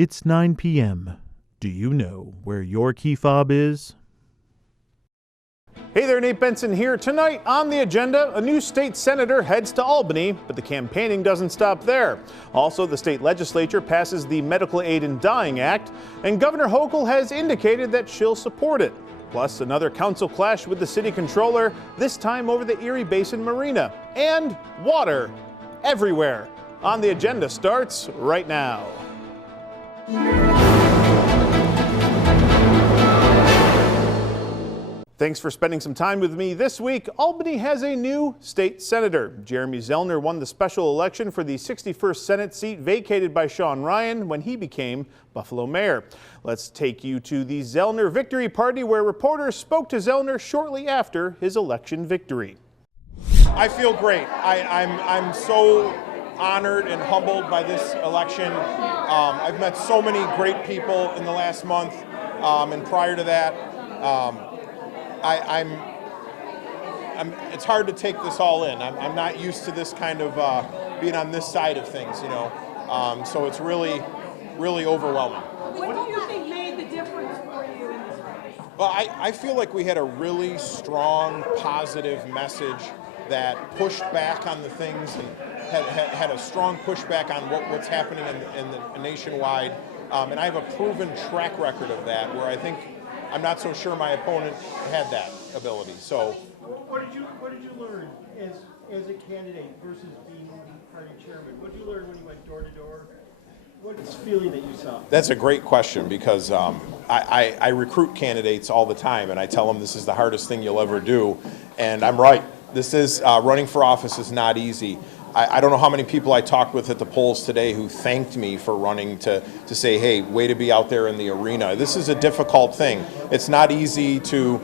It's 9 p.m. Do you know where your key fob is? Hey there, Nate Benson here. Tonight on the agenda, a new state senator heads to Albany, but the campaigning doesn't stop there. Also, the state legislature passes the Medical Aid in Dying Act, and Governor Hochul has indicated that she'll support it. Plus, another council clash with the city controller, this time over the Erie Basin Marina. And water everywhere. On the Agenda starts right now. Thanks for spending some time with me this week. Albany has a new state senator. Jeremy Zellner won the special election for the 61st Senate seat vacated by Sean Ryan when he became Buffalo mayor. Let's take you to the Zellner victory party where reporters spoke to Zellner shortly after his election victory. I feel great. I'm so honored and humbled by this election. I've met so many great people in the last month, and prior to that, it's hard to take this all in. I'm not used to this kind of being on this side of things, you know. So it's really, really overwhelming. What do you think made the difference for you in this race? Well, I feel like we had a really strong, positive message that pushed back on the things and had a strong pushback on what's happening in the nationwide. And I have a proven track record of that where I'm not so sure my opponent had that ability. So, what did you learn as a candidate versus being party chairman? What did you learn when you went door to door? What's the feeling that you saw? That's a great question because I recruit candidates all the time, and I tell them this is the hardest thing you'll ever do, and I'm right. This is running for office is not easy. I don't know how many people I talked with at the polls today who thanked me for running to say, hey, way to be out there in the arena. This is a difficult thing. It's not easy to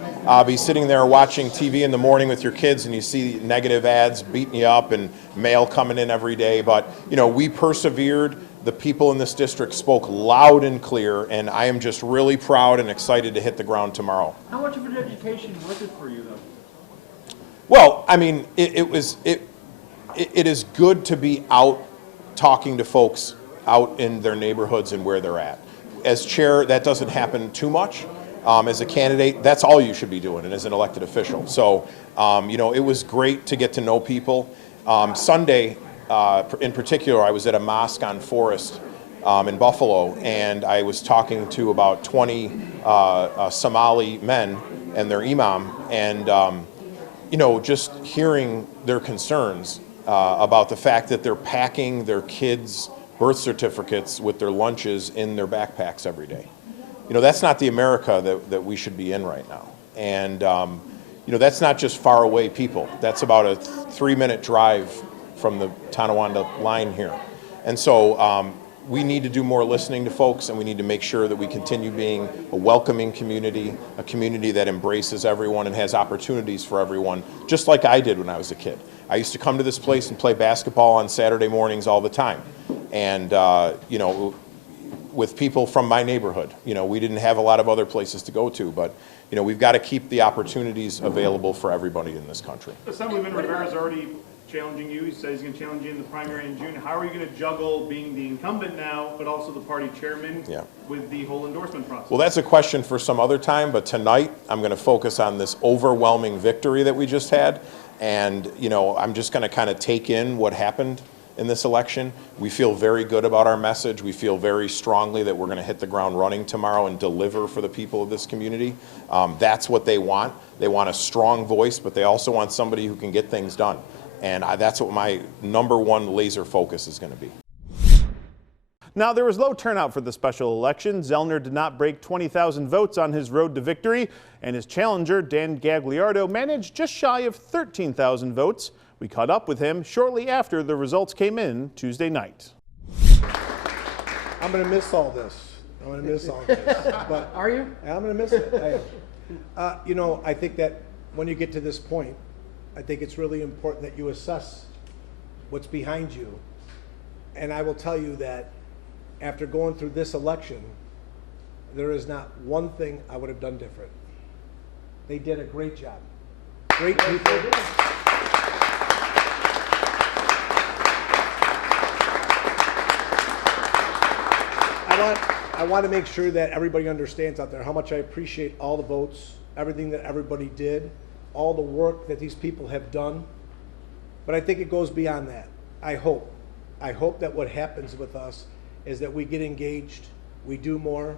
be sitting there watching TV in the morning with your kids and you see negative ads beating you up and mail coming in every day. But, you know, we persevered. The people in this district spoke loud and clear, and I am just really proud and excited to hit the ground tomorrow. How much of an education was it for you, though? Well, I mean, it is good to be out talking to folks out in their neighborhoods and where they're at. As chair, that doesn't happen too much. As a candidate, that's all you should be doing, and as an elected official. So, you know, it was great to get to know people. Sunday, in particular, I was at a mosque on Forest in Buffalo, and I was talking to about 20 Somali men and their imam, and you know, just hearing their concerns about the fact that they're packing their kids' birth certificates with their lunches in their backpacks every day. You know, that's not the America that we should be in right now. And, you know, that's not just far away people. That's about a 3-minute drive from the Tonawanda line here. And so we need to do more listening to folks, and we need to make sure that we continue being a welcoming community, a community that embraces everyone and has opportunities for everyone, just like I did when I was a kid. I used to come to this place and play basketball on Saturday mornings all the time. And, you know, with people from my neighborhood, you know, we didn't have a lot of other places to go to, but, you know, we've got to keep the opportunities available for everybody in this country. Assemblyman Rivera's already challenging you. He says he's going to challenge you in the primary in June. How are you going to juggle being the incumbent now, but also the party chairman with the whole endorsement process? Well, that's a question for some other time, but tonight I'm going to focus on this overwhelming victory that we just had. And, you know, I'm just going to kind of take in what happened in this election. We feel very good about our message. We feel very strongly that we're going to hit the ground running tomorrow and deliver for the people of this community. That's what they want. They want a strong voice, but they also want somebody who can get things done. And that's what my #1 laser focus is going to be. Now, there was low turnout for the special election. Zellner did not break 20,000 votes on his road to victory, and his challenger, Dan Gagliardo, managed just shy of 13,000 votes. We caught up with him shortly after the results came in Tuesday night. I'm going to miss all this. I'm going to miss all this. But Are you? I'm going to miss it. You know, I think that when you get to this point, I think it's really important that you assess what's behind you. And I will tell you that after going through this election, there is not one thing I would have done different. They did a great job. Great people. I I want to make sure that everybody understands out there how much I appreciate all the votes, everything that everybody did, all the work that these people have done. But I think it goes beyond that. I hope that what happens with us is that we get engaged, we do more.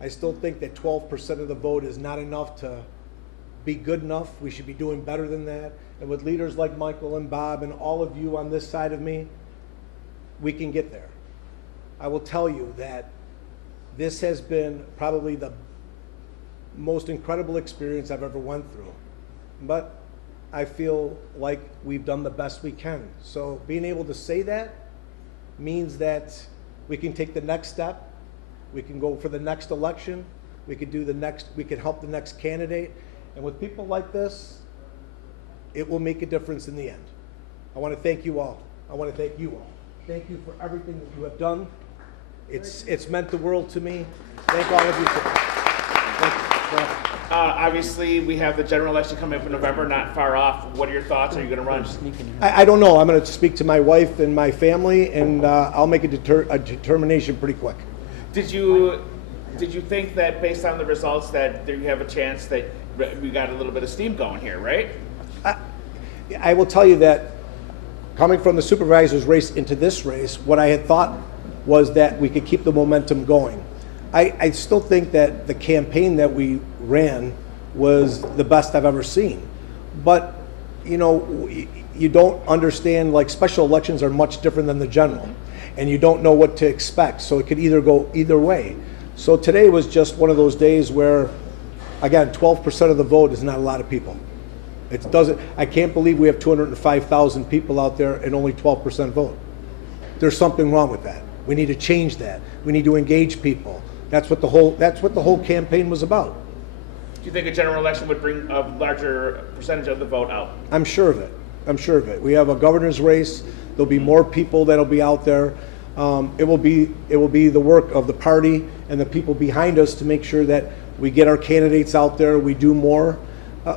I still think that 12% of the vote is not enough to be good enough. We should be doing better than that. And with leaders like Michael and Bob and all of you on this side of me, we can get there. I will tell you that this has been probably the most incredible experience I've ever went through. But I feel like we've done the best we can. So being able to say that means that we can take the next step. We can go for the next election. We could help the next candidate. And with people like this, it will make a difference in the end. I want to thank you all. I want to thank you all. Thank you for everything that you have done. It's meant the world to me. Thank all of you. Thank you. Obviously, we have the general election coming up in November, not far off. What are your thoughts? Are you going to run? I don't know. I'm going to speak to my wife and my family, and I'll make a determination pretty quick. Did you think that based on the results that you have a chance that we got a little bit of steam going here, right? I will tell you that coming from the supervisor's race into this race, what I had thought was that we could keep the momentum going. I still think that the campaign that we ran was the best I've ever seen. But, you know, you don't understand, like, special elections are much different than the general, and you don't know what to expect, so it could either go either way. So today was just one of those days where, again, 12% of the vote is not a lot of people. I can't believe we have 205,000 people out there and only 12% vote. There's something wrong with that. We need to change that. We need to engage people. That's what the whole campaign was about. Do you think a general election would bring a larger percentage of the vote out? I'm sure of it. We have a governor's race. There'll be more people that'll be out there. It will be the work of the party and the people behind us to make sure that we get our candidates out there. We do more.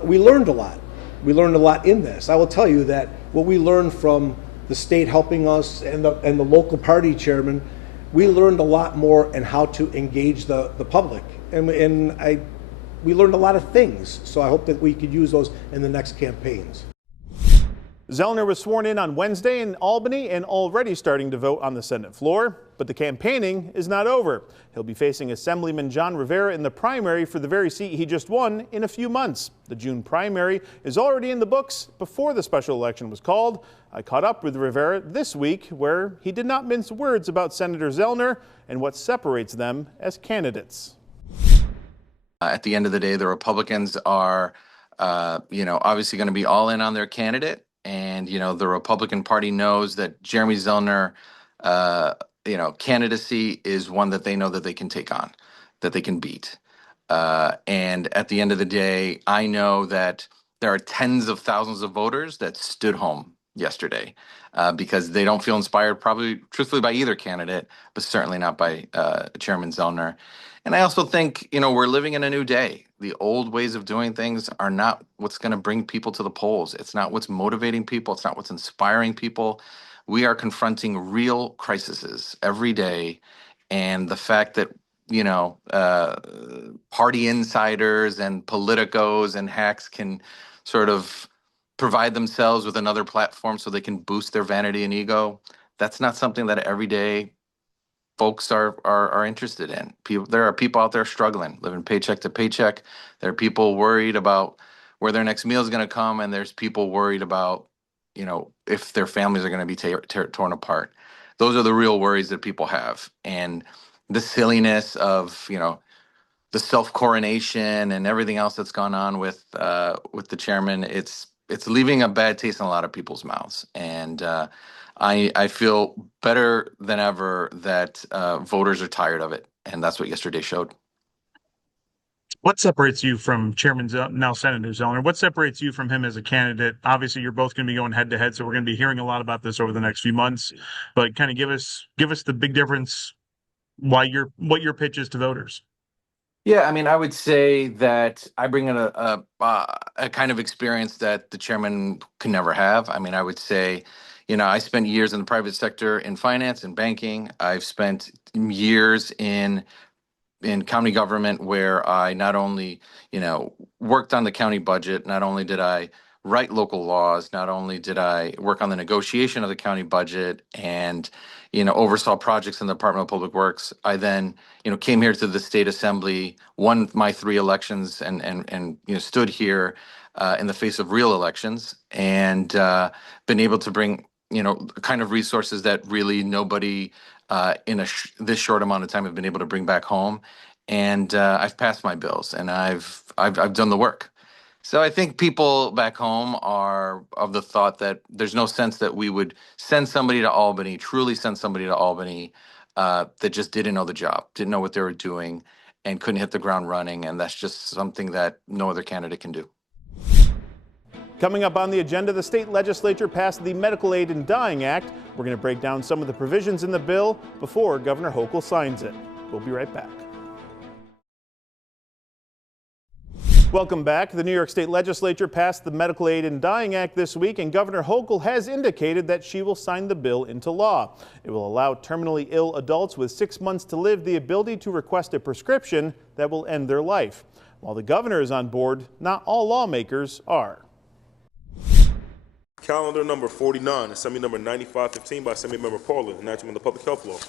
We learned a lot. We learned a lot in this. I will tell you that what we learned from the state helping us and the local party chairman, we learned a lot more in how to engage the public. We learned a lot of things. So I hope that we could use those in the next campaigns. Zellner was sworn in on Wednesday in Albany and already starting to vote on the Senate floor. But the campaigning is not over. He'll be facing Assemblyman John Rivera in the primary for the very seat he just won in a few months. The June primary is already in the books before the special election was called. I caught up with Rivera this week, where he did not mince words about Senator Zellner and what separates them as candidates. At the end of the day, the Republicans are, obviously going to be all in on their candidate. And, the Republican Party knows that Jeremy Zellner, candidacy is one that they know that they can take on, that they can beat. And at the end of the day, I know that there are tens of thousands of voters that stood home yesterday because they don't feel inspired, probably truthfully, by either candidate, but certainly not by Chairman Zellner. And I also think, we're living in a new day. The old ways of doing things are not what's going to bring people to the polls. It's not what's motivating people. It's not what's inspiring people. We are confronting real crises every day. And the fact that, party insiders and politicos and hacks can sort of provide themselves with another platform so they can boost their vanity and ego, that's not something that everyday folks are interested in. There are people out there struggling, living paycheck to paycheck. There are people worried about where their next meal is going to come, and there's people worried about, if their families are going to be torn apart. Those are the real worries that people have. And the silliness of, the self-coronation and everything else that's gone on with the chairman, it's leaving a bad taste in a lot of people's mouths. And I feel better than ever that voters are tired of it, and that's what yesterday showed. What separates you from now Senator Zellner? What separates you from him as a candidate? Obviously, you're both going to be going head to head, so we're going to be hearing a lot about this over the next few months. But kind of give us the big difference, what your pitch is to voters. Yeah, I would say that I bring in a kind of experience that the chairman could never have. I would say, I spent years in the private sector in finance and banking. I've spent years in county government where I not only, worked on the county budget, not only did I write local laws, not only did I work on the negotiation of the county budget and, oversaw projects in the Department of Public Works. I then, came here to the state assembly, won my 3 elections and stood here in the face of real elections and been able to bring, kind of resources that really nobody in this short amount of time have been able to bring back home. And I've passed my bills and I've done the work. So I think people back home are of the thought that there's no sense that we would send somebody to Albany, truly send somebody to Albany that just didn't know the job, didn't know what they were doing, and couldn't hit the ground running. And that's just something that no other candidate can do. Coming up on the agenda, the state legislature passed the Medical Aid in Dying Act. We're going to break down some of the provisions in the bill before Governor Hochul signs it. We'll be right back. Welcome back. The New York State Legislature passed the Medical Aid in Dying Act this week, and Governor Hochul has indicated that she will sign the bill into law. It will allow terminally ill adults with 6 months to live the ability to request a prescription that will end their life. While the governor is on board, not all lawmakers are. Calendar number 49, Assembly number 9515 by Assembly Member Paulin, enacting on the public health law.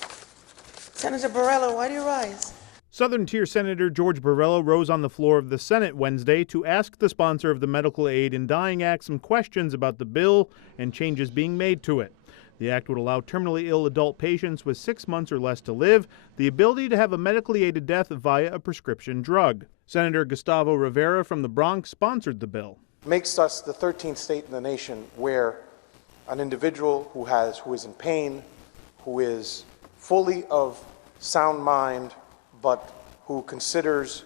Senator Borrello, why do you rise? Southern Tier Senator George Borrello rose on the floor of the Senate Wednesday to ask the sponsor of the Medical Aid in Dying Act some questions about the bill and changes being made to it. The act would allow terminally ill adult patients with 6 months or less to live the ability to have a medically aided death via a prescription drug. Senator Gustavo Rivera from the Bronx sponsored the bill. Makes us the 13th state in the nation where an individual who is in pain, who is fully of sound mind, but who considers,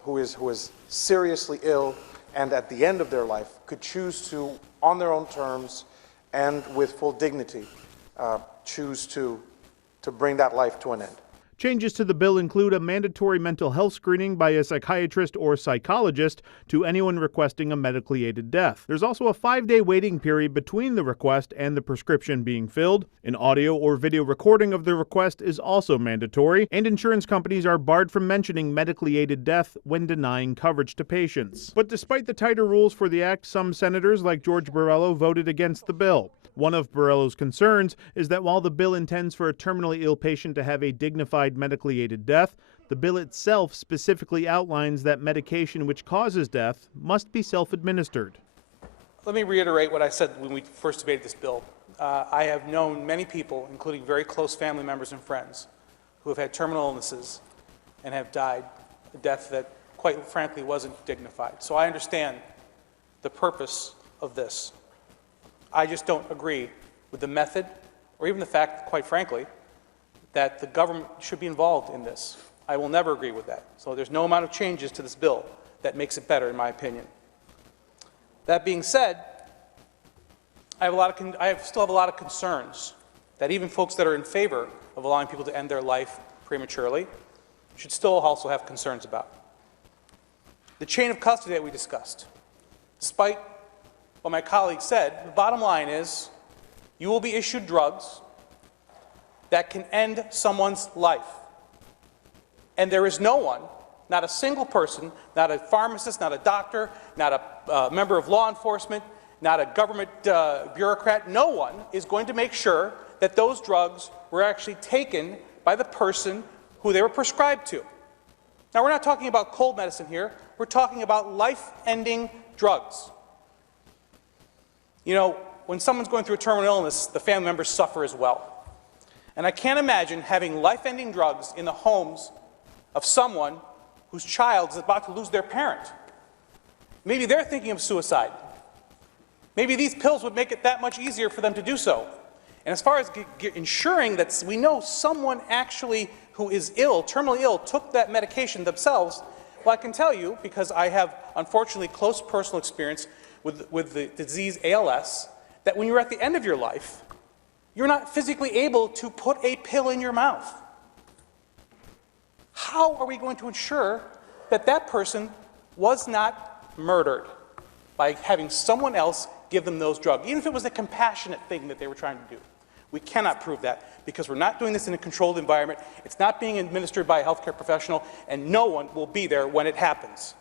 who is seriously ill, and at the end of their life could choose to, on their own terms and with full dignity, choose to bring that life to an end. Changes to the bill include a mandatory mental health screening by a psychiatrist or psychologist to anyone requesting a medically aided death. There's also a 5-day waiting period between the request and the prescription being filled. An audio or video recording of the request is also mandatory, and insurance companies are barred from mentioning medically aided death when denying coverage to patients. But despite the tighter rules for the act, some senators like George Borrello voted against the bill. One of Borrello's concerns is that while the bill intends for a terminally ill patient to have a dignified medically aided death, the bill itself specifically outlines that medication which causes death must be self-administered. Let me reiterate what I said when we first debated this bill. I have known many people, including very close family members and friends, who have had terminal illnesses and have died a death that, quite frankly, wasn't dignified. So I understand the purpose of this. I just don't agree with the method or even the fact, quite frankly, that the government should be involved in this. I will never agree with that. So there's no amount of changes to this bill that makes it better, in my opinion. That being said, I still have a lot of concerns that even folks that are in favor of allowing people to end their life prematurely should still also have concerns about. The chain of custody that we discussed. Despite what my colleague said, the bottom line is you will be issued drugs that can end someone's life. And there is no one, not a single person, not a pharmacist, not a doctor, not a member of law enforcement, not a government bureaucrat, no one is going to make sure that those drugs were actually taken by the person who they were prescribed to. Now, we're not talking about cold medicine here. We're talking about life-ending drugs. You know, when someone's going through a terminal illness, the family members suffer as well. And I can't imagine having life-ending drugs in the homes of someone whose child is about to lose their parent. Maybe they're thinking of suicide. Maybe these pills would make it that much easier for them to do so. And as far as ensuring that we know someone actually who is ill, terminally ill, took that medication themselves, well, I can tell you, because I have, unfortunately, close personal experience with the disease ALS, that when you're at the end of your life, you're not physically able to put a pill in your mouth. How are we going to ensure that that person was not murdered by having someone else give them those drugs, even if it was a compassionate thing that they were trying to do. We cannot prove that because we're not doing this in a controlled environment. It's not being administered by a healthcare professional, and no one will be there when it happens.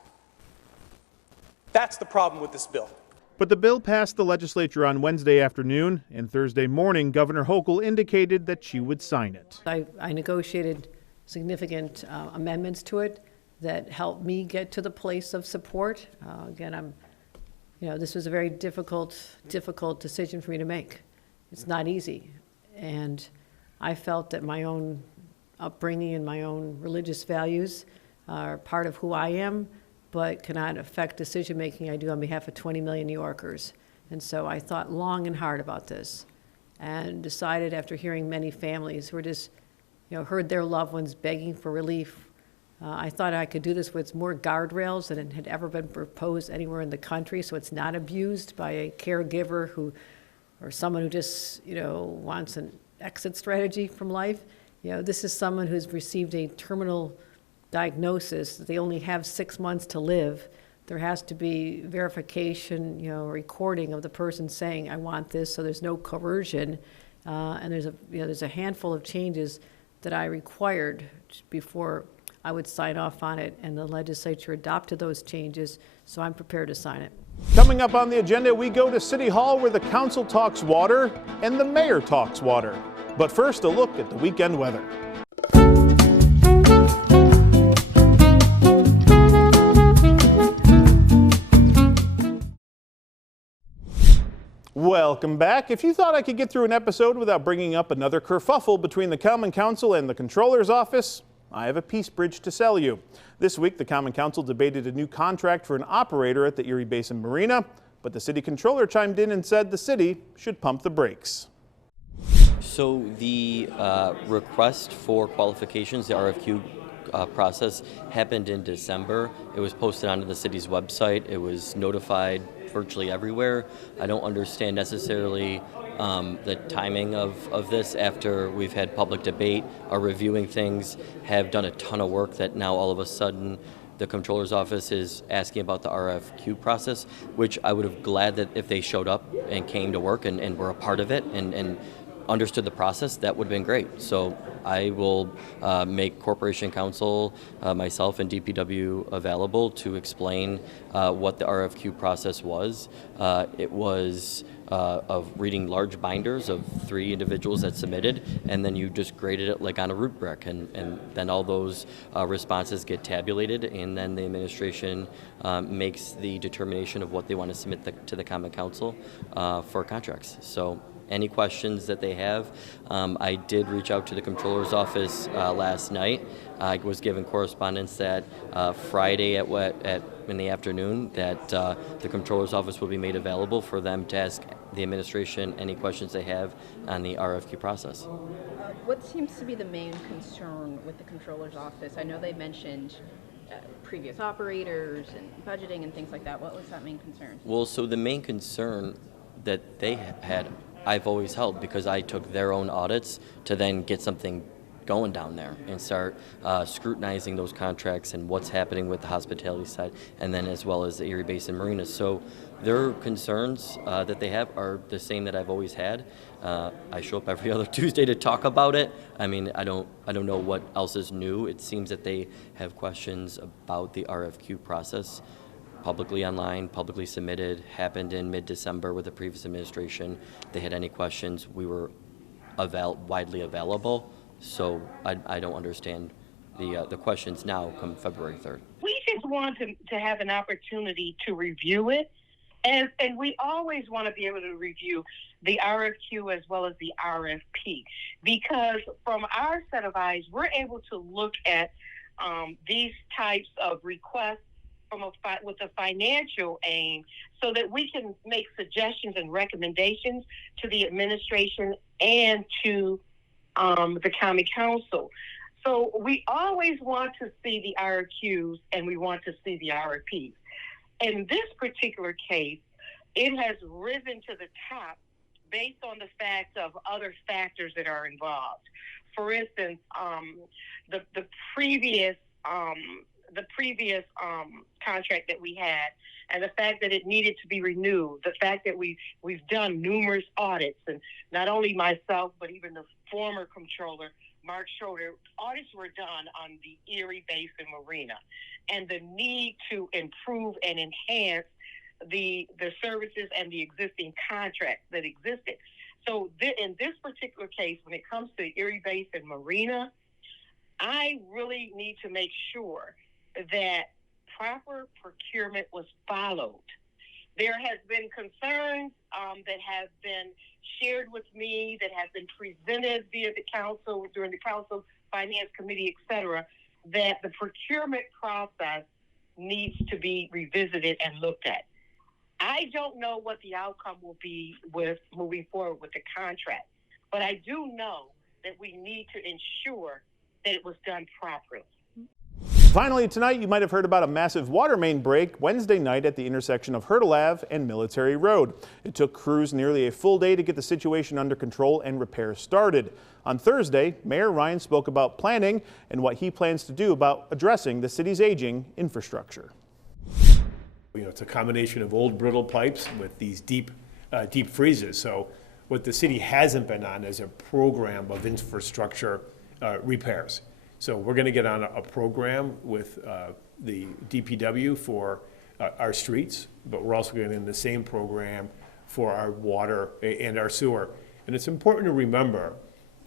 That's the problem with this bill. But the bill passed the legislature on Wednesday afternoon, and Thursday morning, Governor Hochul indicated that she would sign it. I negotiated significant amendments to it that helped me get to the place of support. Again, this was a very difficult decision for me to make. It's not easy. And I felt that my own upbringing and my own religious values are part of who I am, but cannot affect decision-making I do on behalf of 20 million New Yorkers. And so I thought long and hard about this and decided, after hearing many families who were just, heard their loved ones begging for relief, I thought I could do this with more guardrails than had ever been proposed anywhere in the country, so it's not abused by a caregiver or someone who just, wants an exit strategy from life. This is someone who's received a terminal diagnosis. They only have 6 months to live. There has to be verification, recording of the person saying, I want this, so there's no coercion. And there's a handful of changes that I required before I would sign off on it, and the legislature adopted those changes, so I'm prepared to sign it. Coming up on the agenda, we go to City Hall where the council talks water and the mayor talks water. But first, a look at the weekend weather. Welcome back. If you thought I could get through an episode without bringing up another kerfuffle between the Common Council and the Comptroller's office, I have a peace bridge to sell you. This week, the Common Council debated a new contract for an operator at the Erie Basin Marina, but the city controller chimed in and said the city should pump the brakes. So the request for qualifications, the RFQ process, happened in December. It was posted onto the city's website. It was notified virtually everywhere. I don't understand necessarily the timing of this after we've had public debate, are reviewing things, have done a ton of work that now all of a sudden the Comptroller's office is asking about the RFQ process, which I would have glad that if they showed up and came to work and were a part of it and understood the process, that would have been great. So I will make Corporation Counsel, myself and DPW available to explain what the RFQ process was. It was of reading large binders of 3 individuals that submitted, and then you just graded it like on a rubric, and then all those responses get tabulated, and then the administration makes the determination of what they want to submit to the Common Council for contracts. So any questions that they have, I did reach out to the Comptroller's office last night. I was given correspondence that Friday in the afternoon that the Comptroller's office will be made available for them to ask the administration any questions they have on the RFQ process. What seems to be the main concern with the Comptroller's office? I know they mentioned previous operators and budgeting and things like that. What was that main concern? Well, so the main concern that they had, I've always held, because I took their own audits to then get something going down there and start scrutinizing those contracts and what's happening with the hospitality side, and then as well as the Erie Basin Marina. So their concerns that they have are the same that I've always had. I show up every other Tuesday to talk about it. I mean, I don't know what else is new. It seems that they have questions about the RFQ process. Publicly online, publicly submitted, happened in mid-December with the previous administration. If they had any questions, we were widely available. So I don't understand the questions now come February 3rd. We just want to have an opportunity to review it. And we always want to be able to review the RFQ as well as the RFP. Because from our set of eyes, we're able to look at these types of requests with a financial aim so that we can make suggestions and recommendations to the administration and to the Common Council. So we always want to see the RFQs and we want to see the RFPs. In this particular case, it has risen to the top based on the fact of other factors that are involved. For instance, the previous the previous contract that we had, and the fact that it needed to be renewed, the fact that we've done numerous audits, and not only myself, but even the former controller, Mark Schroeder, audits were done on the Erie Basin Marina, and the need to improve and enhance the services and the existing contracts that existed. So in this particular case, when it comes to Erie Basin Marina, I really need to make sure that proper procurement was followed. There has been concerns that have been shared with me, that have been presented via the council, during the council finance committee, et cetera, that the procurement process needs to be revisited and looked at. I don't know what the outcome will be with moving forward with the contract, but I do know that we need to ensure that it was done properly. Finally, tonight you might have heard about a massive water main break Wednesday night at the intersection of Hurdle Ave and Military Road. It took crews nearly a full day to get the situation under control and repairs started. On Thursday, Mayor Ryan spoke about planning and what he plans to do about addressing the city's aging infrastructure. You know, it's a combination of old brittle pipes with these deep freezes. So what the city hasn't been on is a program of infrastructure repairs. So we're going to get on a program with the DPW for our streets, but we're also going to get in the same program for our water and our sewer. And it's important to remember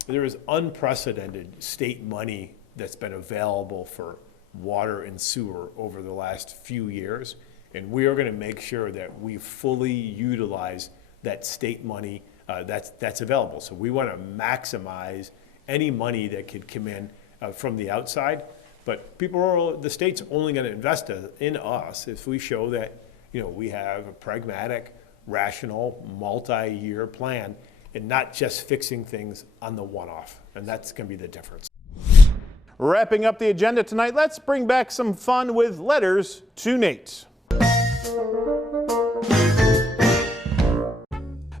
there is unprecedented state money that's been available for water and sewer over the last few years. And we are going to make sure that we fully utilize that state money that's available. So we want to maximize any money that could come in from the outside, but the state's only going to invest in us if we show that, you know, we have a pragmatic, rational, multi-year plan and not just fixing things on the one-off, and that's going to be the difference. Wrapping up the agenda tonight, let's bring back some fun with letters to Nate.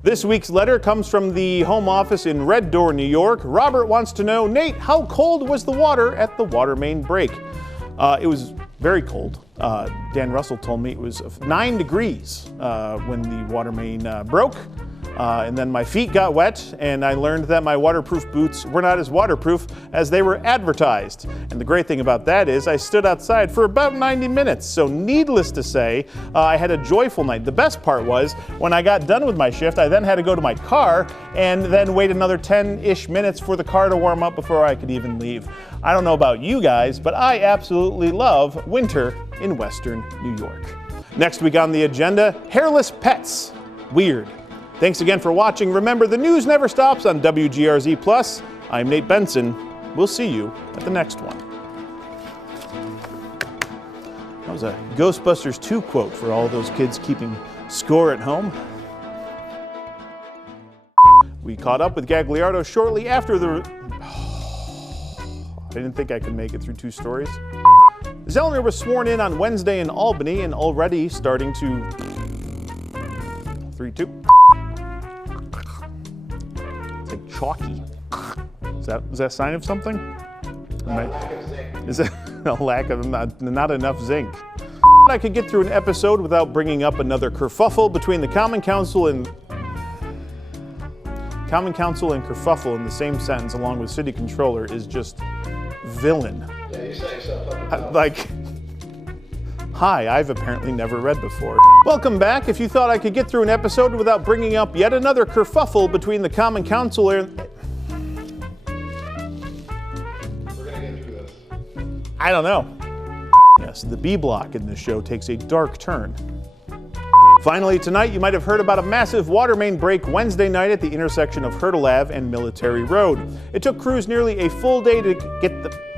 This week's letter comes from the home office in Red Door, New York. Robert wants to know, Nate, how cold was the water at the water main break? It was very cold. Dan Russell told me it was 9 degrees when the water main broke. And then my feet got wet, and I learned that my waterproof boots were not as waterproof as they were advertised. And the great thing about that is I stood outside for about 90 minutes. So needless to say, I had a joyful night. The best part was when I got done with my shift, I then had to go to my car and then wait another 10-ish minutes for the car to warm up before I could even leave. I don't know about you guys, but I absolutely love winter in Western New York. Next week on the agenda, hairless pets. Weird. Thanks again for watching. Remember, the news never stops on WGRZ+. I'm Nate Benson. We'll see you at the next one. That was a Ghostbusters 2 quote for all those kids keeping score at home. We caught up with Gagliardo shortly after the... I didn't think I could make it through 2 stories. Zellner was sworn in on Wednesday in Albany and already starting to... 3-2. It's like chalky. Is that a sign of something? Is that a lack of not enough zinc? I could get through an episode without bringing up another kerfuffle between the Common Council and kerfuffle in the same sentence, along with city controller, is just villain. Yeah, you set yourself up. Like, hi, I've apparently never read before. Welcome back. If you thought I could get through an episode without bringing up yet another kerfuffle between the Common Council and... We're gonna get through this. I don't know. Yes, the B block in this show takes a dark turn. Finally, tonight you might have heard about a massive water main break Wednesday night at the intersection of Hurdle Ave and Military Road. It took crews nearly a full day to get the...